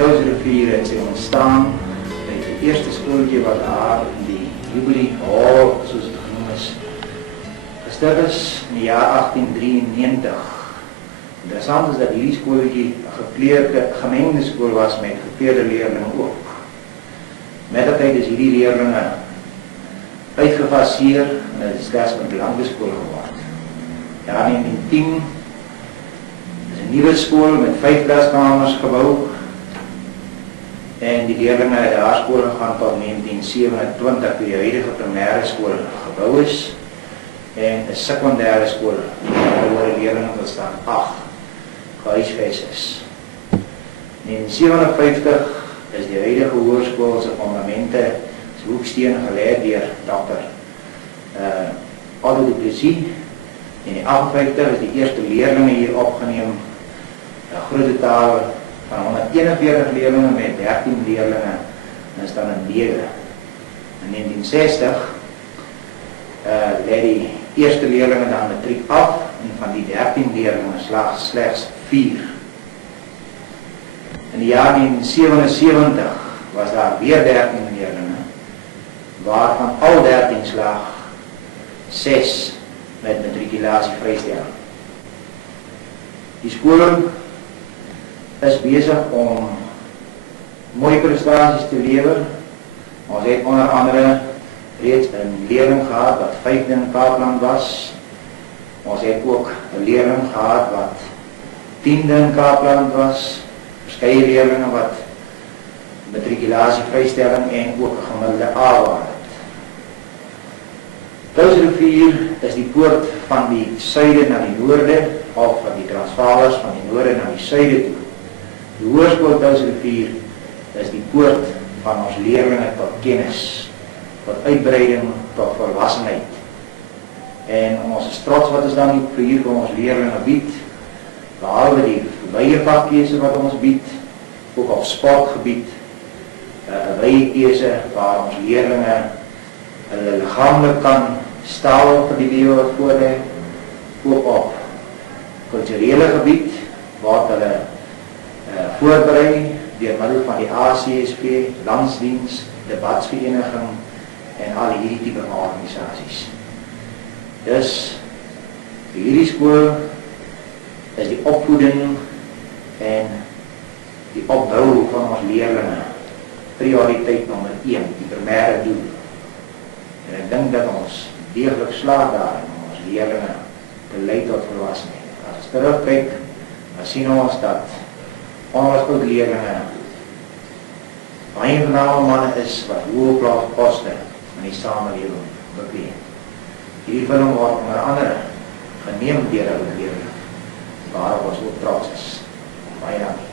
Touwsrivier het sy ontstaan by die eerste skooltjie wat daar in die Jubilee Hall, soos het genoem is, gestig is in die jaar 1893. Interessant is dat hierdie skooltjie 'n gemengde skool was met gekleurde leerlinge ook. Met die tyd is hierdie leerlinge uitgefaseer en het is slegs 'n blanke skool geword. Ja, in 1910 is 'n nuwe skool met 5 klaskamers gebou en die leerlinge het daar skool gegaan tot 1927 toe die huidige primêre skool gebou is en 'n sekondêre skool waar die leerlinge tot staan 8 gehuisves is. In 1957 is die huidige hoërskool se fondamente se hoeksteen gelê deur Dr. Otto du Plessis. In die 58 is die eerste leerlinge hier opgeneem, 'n groot totaal van 141 leerlinge met 13 leerlinge en is dan in 9. In 1960 lê die eerste leerlinge dan matriek af en van die 13 leerlinge slaag slegs 4. In die jaar 1977 was daar weer 13 leerlinge, waarvan al 13 slaag 6 met matrikulasie vrystelling. Die skool is besig om mooi prestasies te lewer. Ons het onder andere reeds 'n leerling gehad wat 5de in Kaapland was. Ons het ook 'n leerling gehad wat 10de in Kaapland was. Verskeie leerlinge wat matrikulasie vrystelling en ook 'n gemiddelde A het. Touwsrivier is die poort van die suide na die noorde, of van die Transvaalers van die noorde na die suide toe. Die hoërskool Touwsrivier is die poort van ons leerlinge tot kennis, tot uitbreiding, tot volwassenheid. En ons is trots wat ons dan hier vir ons leerlinge bied, behalwe die wye vakkeuse wat ons bied, ook op sportgebied, 'n wye keuse waar ons leerlinge hulle liggaamlik kan staal vir die lewe wat voor lê, ook op kulturele gebied, waar hulle voorberei deur middel van die ACSP, Landsdiens, Debatsvereniging en al hierdie tipe organisasies. Dus hierdie skool is die opvoeding en die opbou van ons leerlinge prioriteit nommer 1, die primêre doel. En ek dink dat ons deeglik slaag daarin om ons leerlinge te lei tot volwassenheid. As ons terugkyk, dan sien ons dat ons ook leerlinge baie vername manne is wat hoë poste in die samelewing bekleed. Hierdie film word onder andere geneem deur hulle leerlinge, waarop ons ook trots is. Baie dankie.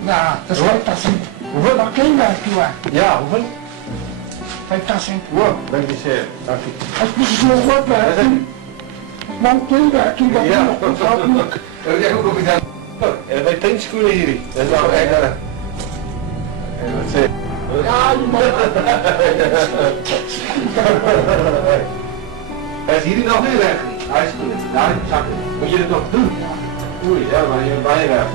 Nou, dat is 50 cent. Hoeveel? Maar kinderen toe. Ja, hoeveel? 50 cent. Wow, dank je zeer. Dank je. Als je zo goed bent, man kinderen toe. Ja. Ja, hoe kom je dan? En bij teenschoenen hier. Dat is nou echt... Wat zeg je? Ja, je mag. Hij is hier nog niet weg. Hij is goed. Daar in de zakken. Moet je het nog doen? Oei, ja, maar je bijna.